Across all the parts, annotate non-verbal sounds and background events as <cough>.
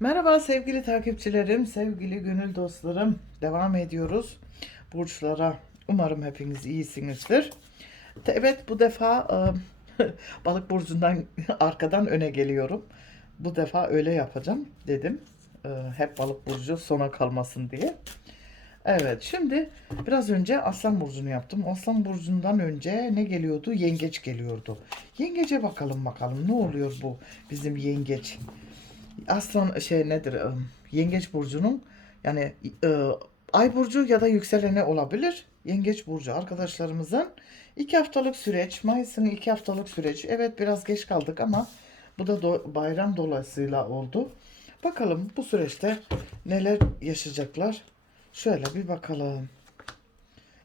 Merhaba sevgili takipçilerim, sevgili gönül dostlarım. Devam ediyoruz burçlara. Umarım hepiniz iyisinizdir. Evet bu defa e, <laughs> balık burcundan <laughs> arkadan öne geliyorum. Bu defa öyle yapacağım dedim. Hep balık burcu sona kalmasın diye. Evet şimdi biraz önce Aslan Burcu'nu yaptım. Aslan Burcu'ndan önce ne geliyordu? Yengeç geliyordu. Yengece bakalım bakalım ne oluyor bu bizim yengeç. Aslan şey nedir? e, Yengeç burcunun yani e, ay burcu ya da yükseleni olabilir. Yengeç burcu arkadaşlarımızın iki haftalık süreç, Mayıs'ın iki haftalık süreç. Evet biraz geç kaldık ama bu da do- bayram dolayısıyla oldu. Bakalım bu süreçte neler yaşayacaklar. Şöyle bir bakalım.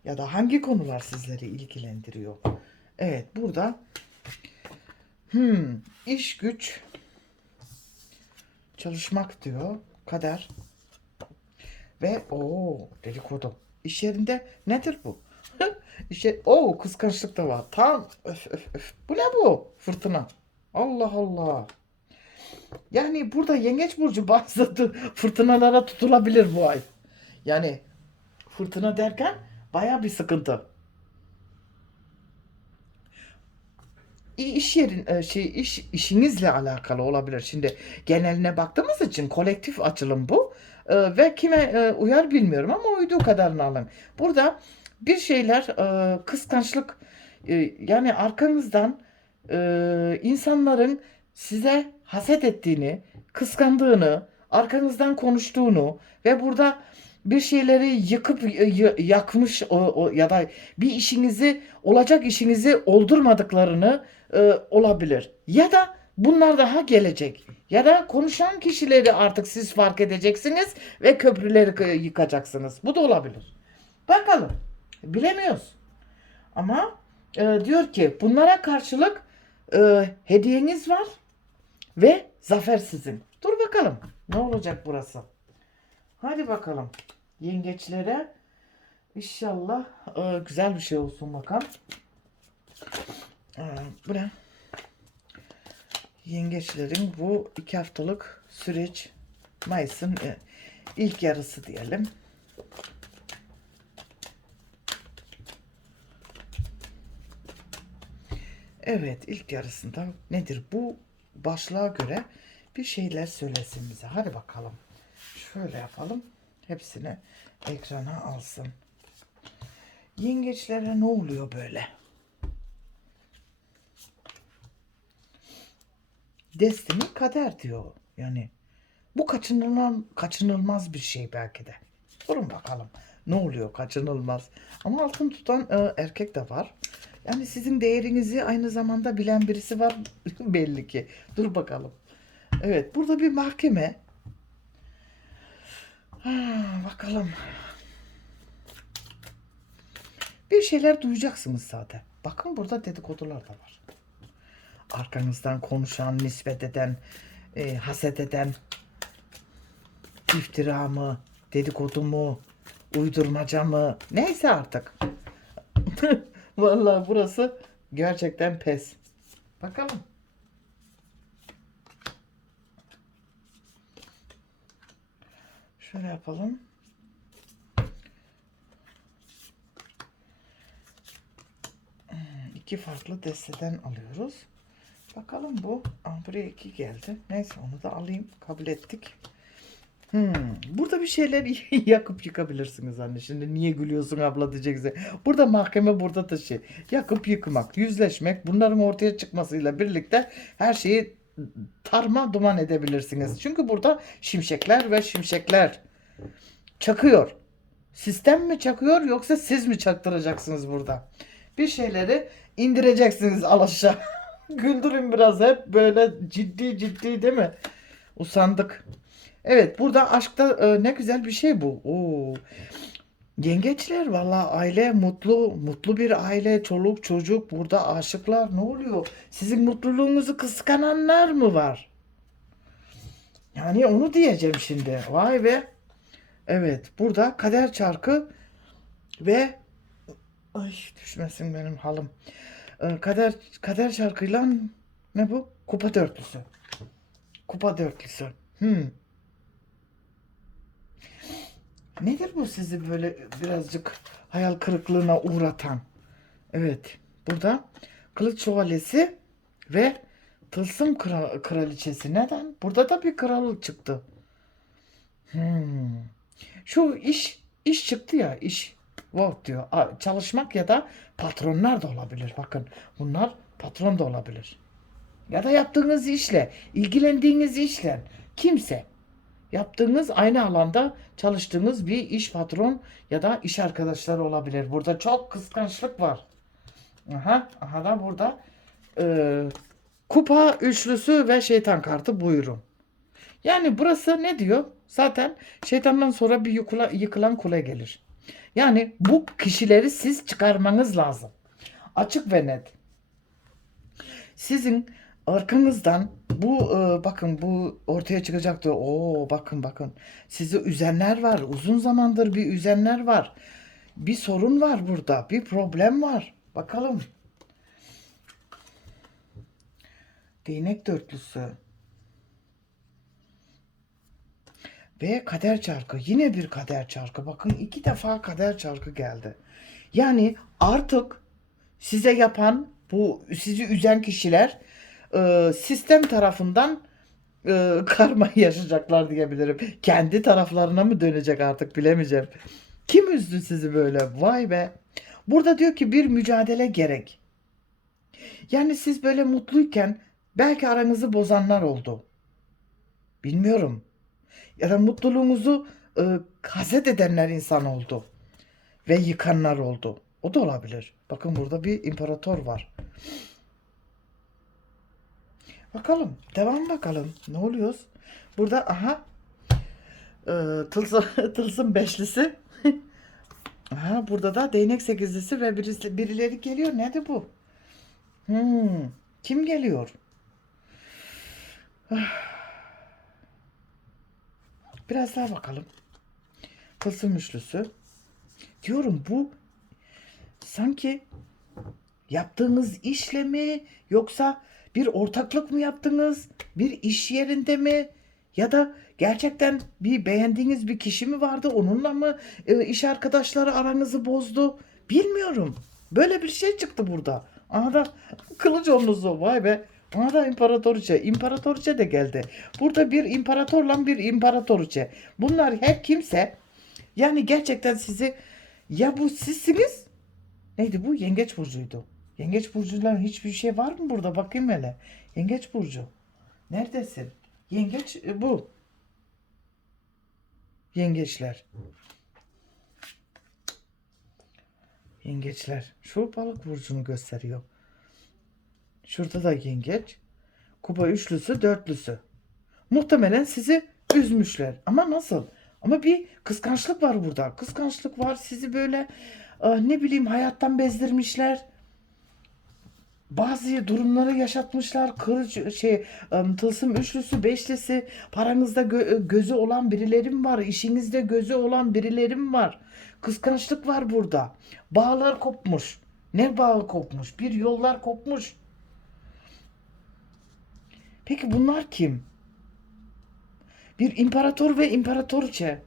Ya da hangi konular sizleri ilgilendiriyor? Evet burada hmm, iş güç çalışmak diyor kader. Ve o dedikodu. İş yerinde nedir bu? <laughs> İşe o kıskançlık da var. Tam öf öf öf. Bu ne bu? Fırtına. Allah Allah. Yani burada yengeç burcu <laughs> bazı fırtınalara tutulabilir bu ay. Yani fırtına derken baya bir sıkıntı İş yerin e, şey iş işinizle alakalı olabilir. Şimdi geneline baktığımız için kolektif açılım bu. E, ve kime e, uyar bilmiyorum ama uyduğu kadarını alın. Burada bir şeyler kıskançlık yani arkanızdan insanların size haset ettiğini, kıskandığını, arkanızdan konuştuğunu ve burada bir şeyleri yıkıp yakmış o, o- ya da bir işinizi olacak işinizi oldurmadıklarını e, olabilir. Ya da bunlar daha gelecek. Ya da konuşan kişileri artık siz fark edeceksiniz ve köprüleri yıkacaksınız. Bu da olabilir. Bakalım. Bilemiyoruz. Ama e, diyor ki bunlara karşılık e, hediyeniz var ve zafer sizin. Dur bakalım. Ne olacak burası? Hadi bakalım. Yengeçlere inşallah e, güzel bir şey olsun bakalım. Ee, bu ne? Yengeçlerin bu iki haftalık süreç Mayıs'ın e, ilk yarısı diyelim. Evet ilk yarısında nedir? Bu başlığa göre bir şeyler söylesin bize. Hadi bakalım. Şöyle yapalım. Hepsini ekrana alsın. Yengeçlere ne oluyor böyle? Destiny kader diyor. Yani bu kaçınılan, kaçınılmaz bir şey belki de. Durun bakalım. Ne oluyor kaçınılmaz. Ama altın tutan e, erkek de var. Yani sizin değerinizi aynı zamanda bilen birisi var <laughs> belli ki. Dur bakalım. Evet burada bir mahkeme. Ha, bakalım. Bir şeyler duyacaksınız zaten. Bakın burada dedikodular da var arkanızdan konuşan, nispet eden, e, haset eden, iftira mı, dedikodu mu, uydurmaca mı, neyse artık. <laughs> Vallahi burası gerçekten pes. Bakalım. Şöyle yapalım. İki farklı desteden alıyoruz. Bakalım bu. Aa, buraya iki geldi. Neyse onu da alayım. Kabul ettik. Hmm, Burada bir şeyler <laughs> yakıp yıkabilirsiniz anne. Şimdi niye gülüyorsun abla diyeceksin. Burada mahkeme burada da şey. Yakıp yıkmak, yüzleşmek bunların ortaya çıkmasıyla birlikte her şeyi tarma duman edebilirsiniz. Çünkü burada şimşekler ve şimşekler çakıyor. Sistem mi çakıyor yoksa siz mi çaktıracaksınız burada? Bir şeyleri indireceksiniz alaşağı. <laughs> Güldürün biraz hep böyle ciddi ciddi değil mi? Usandık. Evet burada aşkta e, ne güzel bir şey bu. Oo. Yengeçler valla aile mutlu mutlu bir aile çoluk çocuk burada aşıklar ne oluyor? Sizin mutluluğunuzu kıskananlar mı var? Yani onu diyeceğim şimdi. Vay be. Evet burada kader çarkı ve ay düşmesin benim halım. Ee, kader kader şarkıyla ne bu? Kupa dörtlüsü. Kupa dörtlüsü. Hmm. Nedir bu sizi böyle birazcık hayal kırıklığına uğratan? Evet. Burada Kılıç Şövalyesi ve Tılsım Kra- Kraliçesi. Neden? Burada da bir kral çıktı. Hmm. Şu iş iş çıktı ya iş. Work diyor. Çalışmak ya da patronlar da olabilir. Bakın bunlar patron da olabilir. Ya da yaptığınız işle, ilgilendiğiniz işle kimse yaptığınız aynı alanda çalıştığınız bir iş patron ya da iş arkadaşları olabilir. Burada çok kıskançlık var. Aha, aha da burada e, kupa üçlüsü ve şeytan kartı buyurun. Yani burası ne diyor? Zaten şeytandan sonra bir yıkıla, yıkılan kule gelir. Yani bu kişileri siz çıkarmanız lazım. Açık ve net. Sizin arkanızdan bu e, bakın bu ortaya çıkacaktı. Oo bakın bakın. Sizi üzenler var. Uzun zamandır bir üzenler var. Bir sorun var burada. Bir problem var. Bakalım. Değnek dörtlüsü. Ve kader çarkı. Yine bir kader çarkı. Bakın iki defa kader çarkı geldi. Yani artık size yapan bu sizi üzen kişiler e, sistem tarafından e, <laughs> karma yaşayacaklar diyebilirim. Kendi taraflarına mı dönecek artık bilemeyeceğim. Kim üzdü sizi böyle? Vay be. Burada diyor ki bir mücadele gerek. Yani siz böyle mutluyken belki aranızı bozanlar oldu. Bilmiyorum. Ya da mutluluğunuzu e, haset edenler insan oldu. Ve yıkanlar oldu. O da olabilir. Bakın burada bir imparator var. Bakalım. Devam bakalım. Ne oluyoruz? Burada aha e, tılsım, <laughs> tılsım beşlisi. <laughs> aha burada da değnek sekizlisi ve birisi, birileri geliyor. Nedir bu? Hmm, kim geliyor? Ah. Biraz daha bakalım. Tılsım üçlüsü. Diyorum bu sanki yaptığınız işle mi yoksa bir ortaklık mı yaptınız? Bir iş yerinde mi? Ya da gerçekten bir beğendiğiniz bir kişi mi vardı? Onunla mı e, iş arkadaşları aranızı bozdu? Bilmiyorum. Böyle bir şey çıktı burada. Aha da kılıç omluzu vay be. Aha da imparatoriçe. İmparatoriçe de geldi. Burada bir imparatorla bir imparatoriçe. Bunlar hep kimse yani gerçekten sizi ya bu sizsiniz neydi bu? Yengeç burcuydu. Yengeç burcuyla hiçbir şey var mı burada? Bakayım hele. Yengeç burcu. Neredesin? Yengeç e, bu. Yengeçler. Yengeçler. Şu balık burcunu gösteriyor. Şurada da yengeç. Kupa üçlüsü, dörtlüsü. Muhtemelen sizi üzmüşler. Ama nasıl? Ama bir kıskançlık var burada. Kıskançlık var. Sizi böyle e, ne bileyim hayattan bezdirmişler. Bazı durumları yaşatmışlar. Kılıç şey tılsım üçlüsü, beşlisi, paranızda gö- gözü olan birilerim var. işinizde gözü olan birilerim var. Kıskançlık var burada. Bağlar kopmuş. Ne bağı kopmuş? Bir yollar kopmuş. Peki bunlar kim? Bir imparator ve imparatoriçe.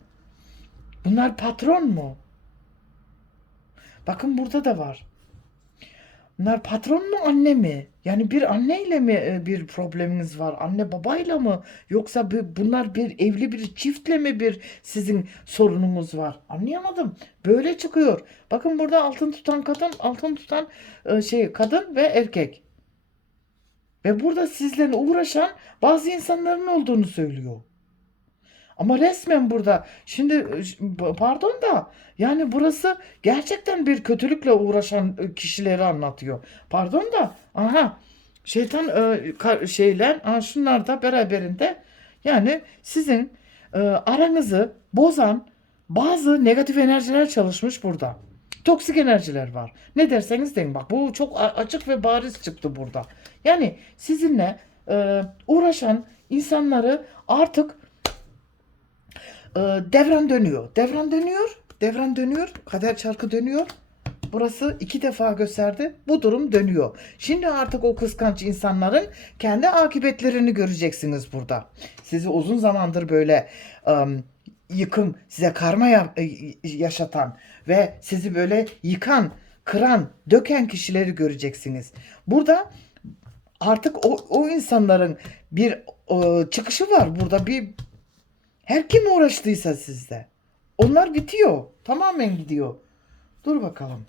Bunlar patron mu? Bakın burada da var. Bunlar patron mu anne mi? Yani bir anneyle mi e, bir probleminiz var? Anne babayla mı? Yoksa bu- bunlar bir evli bir çiftle mi bir sizin sorununuz var? Anlayamadım. Böyle çıkıyor. Bakın burada altın tutan kadın, altın tutan e, şey kadın ve erkek. Ve burada sizlerle uğraşan bazı insanların olduğunu söylüyor. Ama resmen burada şimdi e, pardon da yani burası gerçekten bir kötülükle uğraşan e, kişileri anlatıyor. Pardon da aha şeytan e, şeyler aha, şunlar da beraberinde yani sizin aranızı bozan bazı negatif enerjiler çalışmış burada. Toksik enerjiler var. Ne derseniz deyin bak bu çok açık ve bariz çıktı burada. Yani sizinle e, uğraşan insanları artık e, devran dönüyor. Devran dönüyor. Devran dönüyor. Kader çarkı dönüyor. Burası iki defa gösterdi. Bu durum dönüyor. Şimdi artık o kıskanç insanların kendi akıbetlerini göreceksiniz burada. Sizi uzun zamandır böyle ım, yıkım, size karma ya- e, yaşatan ve sizi böyle yıkan, kıran, döken kişileri göreceksiniz. Burada artık o, o insanların bir e, çıkışı var. Burada bir her kim uğraştıysa sizde. Onlar bitiyor. Tamamen gidiyor. Dur bakalım.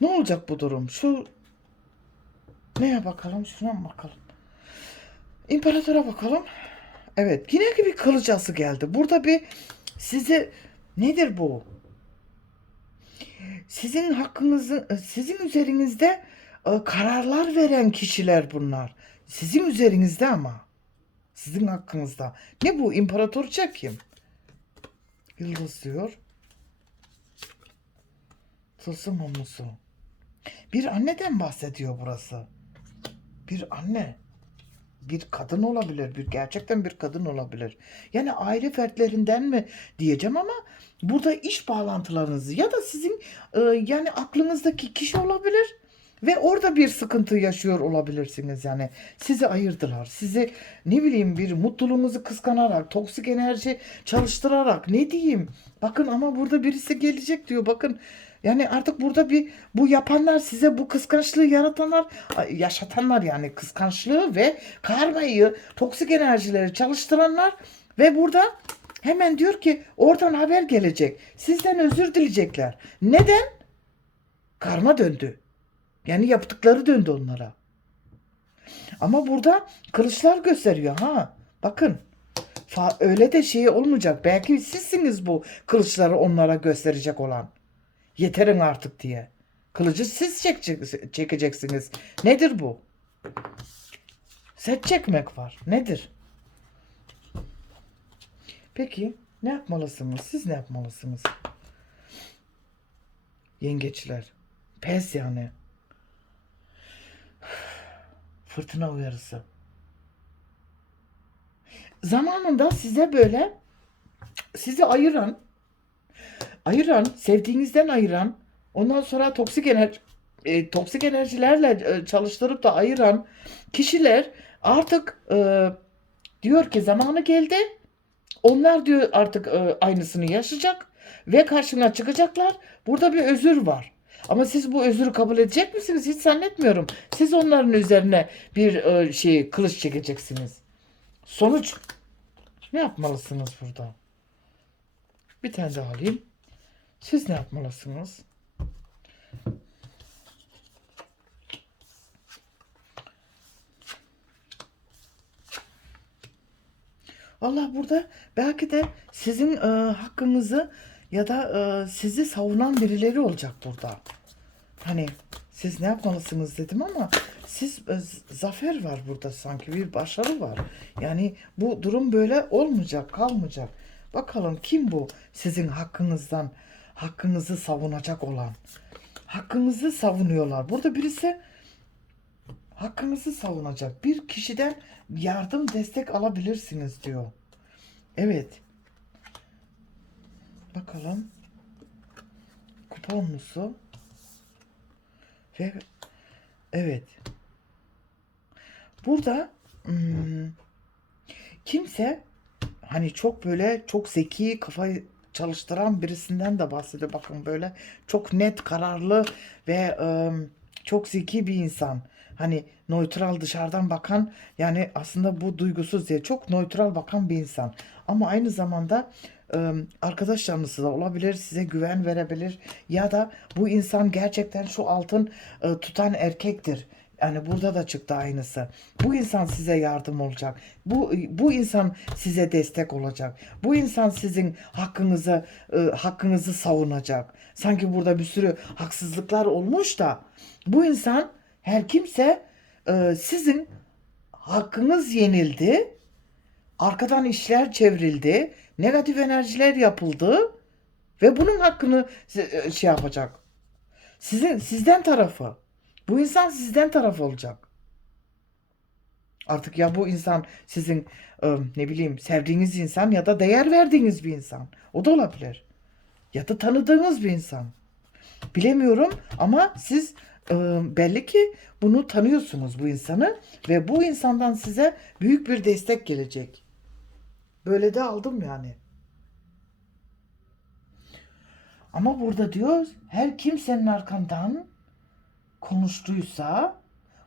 Ne olacak bu durum? Şu neye bakalım? Şuna mı bakalım? İmparatora bakalım. Evet. Yine bir kılıcası geldi. Burada bir sizi nedir bu? Sizin hakkınızı sizin üzerinizde e, kararlar veren kişiler bunlar. Sizin üzerinizde ama. Sizin hakkınızda. Ne bu? İmparatorça kim? Yıldız diyor. Tılsım mumlusu. Bir anneden bahsediyor burası. Bir anne. Bir kadın olabilir. Bir gerçekten bir kadın olabilir. Yani aile fertlerinden mi diyeceğim ama burada iş bağlantılarınızı ya da sizin e, yani aklınızdaki kişi olabilir ve orada bir sıkıntı yaşıyor olabilirsiniz yani. Sizi ayırdılar. Sizi ne bileyim bir mutluluğunuzu kıskanarak, toksik enerji çalıştırarak ne diyeyim? Bakın ama burada birisi gelecek diyor. Bakın yani artık burada bir bu yapanlar size bu kıskançlığı yaratanlar, yaşatanlar yani kıskançlığı ve karmayı, toksik enerjileri çalıştıranlar ve burada hemen diyor ki oradan haber gelecek. Sizden özür dileyecekler. Neden? Karma döndü. Yani yaptıkları döndü onlara. Ama burada kılıçlar gösteriyor ha. Bakın. Öyle de şey olmayacak. Belki sizsiniz bu kılıçları onlara gösterecek olan. Yeterin artık diye. Kılıcı siz çekecek- çekeceksiniz. Nedir bu? Set çekmek var. Nedir? Peki ne yapmalısınız? Siz ne yapmalısınız? Yengeçler. Pes yani. Fırtına uyarısı. Zamanında size böyle sizi ayıran ayıran, sevdiğinizden ayıran, ondan sonra toksik enerji e, toksik enerjilerle e, çalıştırıp da ayıran kişiler artık e, diyor ki zamanı geldi. Onlar diyor artık e, aynısını yaşayacak ve karşına çıkacaklar. Burada bir özür var. Ama siz bu özürü kabul edecek misiniz? Hiç zannetmiyorum. Siz onların üzerine bir e, şey kılıç çekeceksiniz. Sonuç ne yapmalısınız burada? Bir tane daha alayım. Siz ne yapmalısınız? Allah burada belki de sizin e, hakkınızı ya da e, sizi savunan birileri olacak burada. Hani siz ne yapmalısınız dedim ama siz e, zafer var burada sanki bir başarı var. Yani bu durum böyle olmayacak, kalmayacak. Bakalım kim bu sizin hakkınızdan hakkınızı savunacak olan? Hakkınızı savunuyorlar. Burada birisi hakkınızı savunacak. Bir kişiden yardım, destek alabilirsiniz diyor. Evet. Bakalım. Kuponlusu. Ve evet. Burada hmm, kimse hani çok böyle çok zeki kafayı çalıştıran birisinden de bahsediyor. Bakın böyle çok net, kararlı ve ım, çok zeki bir insan. Hani nötral dışarıdan bakan yani aslında bu duygusuz diye çok nötral bakan bir insan. Ama aynı zamanda ım, arkadaş canlısı da olabilir, size güven verebilir ya da bu insan gerçekten şu altın e, tutan erkektir. Yani burada da çıktı aynısı. Bu insan size yardım olacak. Bu bu insan size destek olacak. Bu insan sizin hakkınızı e, hakkınızı savunacak. Sanki burada bir sürü haksızlıklar olmuş da bu insan her kimse e, sizin hakkınız yenildi. Arkadan işler çevrildi. Negatif enerjiler yapıldı ve bunun hakkını e, şey yapacak. Sizin sizden tarafı. Bu insan sizden taraf olacak. Artık ya bu insan sizin e, ne bileyim sevdiğiniz insan ya da değer verdiğiniz bir insan. O da olabilir. Ya da tanıdığınız bir insan. Bilemiyorum ama siz e, belli ki bunu tanıyorsunuz bu insanı ve bu insandan size büyük bir destek gelecek. Böyle de aldım yani. Ama burada diyor her kimsenin arkandan konuştuysa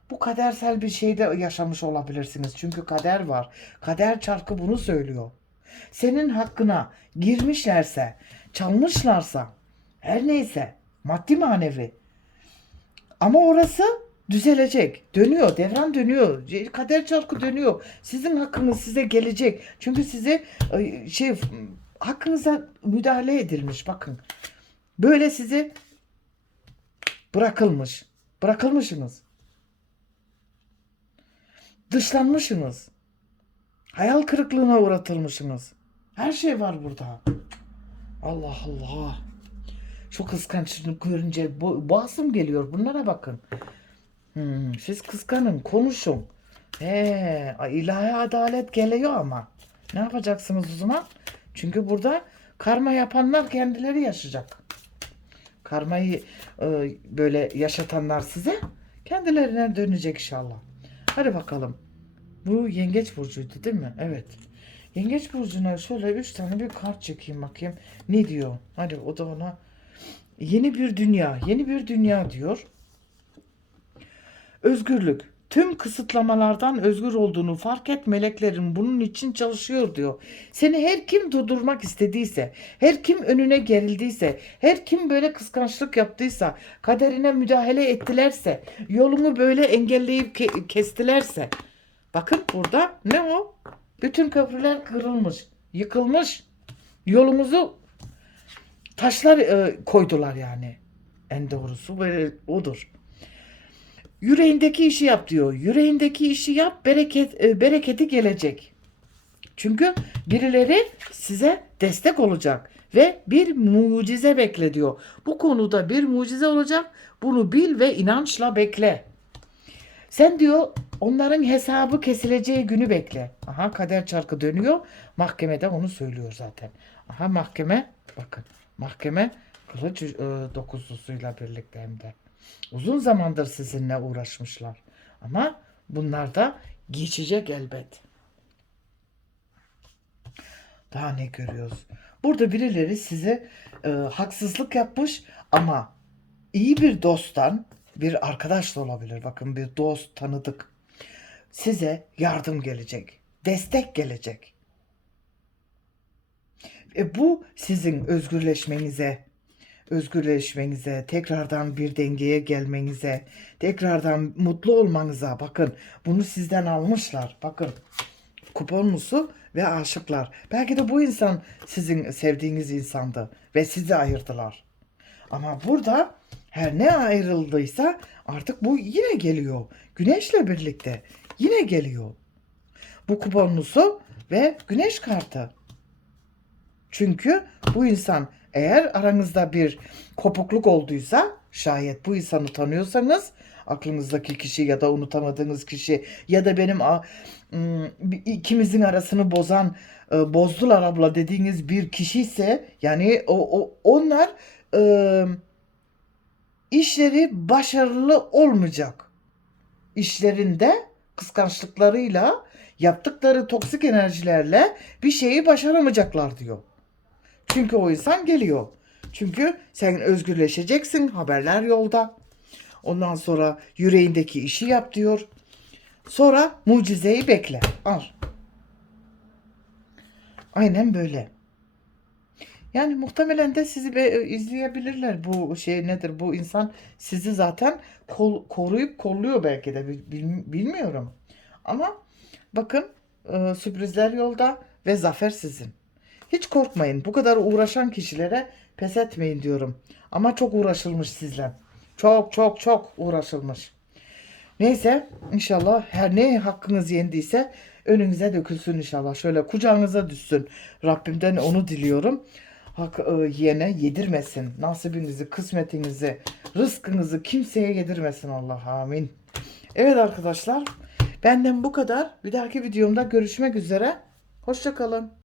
bu kadersel bir şeyde yaşamış olabilirsiniz. Çünkü kader var. Kader çarkı bunu söylüyor. Senin hakkına girmişlerse, çalmışlarsa, her neyse maddi manevi. Ama orası düzelecek. Dönüyor, devran dönüyor. Kader çarkı dönüyor. Sizin hakkınız size gelecek. Çünkü size e, şey hakkınıza müdahale edilmiş bakın. Böyle sizi bırakılmış. Bırakılmışsınız. Dışlanmışsınız. Hayal kırıklığına uğratılmışsınız. Her şey var burada. Allah Allah. Şu kıskançlığı görünce bo boğazım geliyor. Bunlara bakın. Hmm, siz kıskanın, konuşun. He, ilahi adalet geliyor ama. Ne yapacaksınız o zaman? Çünkü burada karma yapanlar kendileri yaşayacak. Karmayı e, böyle yaşatanlar size kendilerine dönecek inşallah. Hadi bakalım. Bu yengeç burcuydu değil mi? Evet. Yengeç burcuna şöyle üç tane bir kart çekeyim bakayım. Ne diyor? Hadi o da ona yeni bir dünya, yeni bir dünya diyor. Özgürlük. Tüm kısıtlamalardan özgür olduğunu fark et meleklerin bunun için çalışıyor diyor. Seni her kim durdurmak istediyse, her kim önüne gerildiyse, her kim böyle kıskançlık yaptıysa, kaderine müdahale ettilerse, yolunu böyle engelleyip ke- kestilerse. Bakın burada ne o? Bütün köprüler kırılmış, yıkılmış. Yolumuzu taşlar e, koydular yani. En doğrusu böyle odur. Yüreğindeki işi yap diyor. Yüreğindeki işi yap, bereket e, bereketi gelecek. Çünkü birileri size destek olacak ve bir mucize bekle diyor. Bu konuda bir mucize olacak. Bunu bil ve inançla bekle. Sen diyor onların hesabı kesileceği günü bekle. Aha kader çarkı dönüyor. Mahkemede onu söylüyor zaten. Aha mahkeme bakın. Mahkeme kılıç e, dokuzlusuyla birlikte hem de. Uzun zamandır sizinle uğraşmışlar. Ama bunlar da geçecek elbet. Daha ne görüyoruz? Burada birileri size e, haksızlık yapmış ama iyi bir dosttan bir arkadaş da olabilir. Bakın bir dost, tanıdık. Size yardım gelecek. Destek gelecek. E bu sizin özgürleşmenize, özgürleşmenize, tekrardan bir dengeye gelmenize, tekrardan mutlu olmanıza bakın. Bunu sizden almışlar. Bakın. Kuponunuzu ve aşıklar. Belki de bu insan sizin sevdiğiniz insandı ve sizi ayırdılar. Ama burada her ne ayrıldıysa artık bu yine geliyor. Güneşle birlikte yine geliyor. Bu kuponunuzu ve güneş kartı. Çünkü bu insan eğer aranızda bir kopukluk olduysa şayet bu insanı tanıyorsanız aklınızdaki kişi ya da unutamadığınız kişi ya da benim ikimizin arasını bozan e, bozdular abla dediğiniz bir kişi ise yani o, o onlar e, işleri başarılı olmayacak. İşlerinde kıskançlıklarıyla yaptıkları toksik enerjilerle bir şeyi başaramayacaklar diyor. Çünkü o insan geliyor. Çünkü sen özgürleşeceksin. Haberler yolda. Ondan sonra yüreğindeki işi yap diyor. Sonra mucizeyi bekle. Al. Aynen böyle. Yani muhtemelen de sizi be- izleyebilirler. Bu şey nedir? Bu insan sizi zaten kol- koruyup kolluyor belki de. Bil- bil- bilmiyorum. Ama bakın e, sürprizler yolda ve zafer sizin. Hiç korkmayın. Bu kadar uğraşan kişilere pes etmeyin diyorum. Ama çok uğraşılmış sizle. Çok çok çok uğraşılmış. Neyse inşallah her ne hakkınız yendiyse önünüze dökülsün inşallah. Şöyle kucağınıza düşsün. Rabbimden onu diliyorum. Hak e, yiyene yedirmesin. Nasibinizi, kısmetinizi, rızkınızı kimseye yedirmesin Allah. Amin. Evet arkadaşlar benden bu kadar. Bir dahaki videomda görüşmek üzere. Hoşçakalın.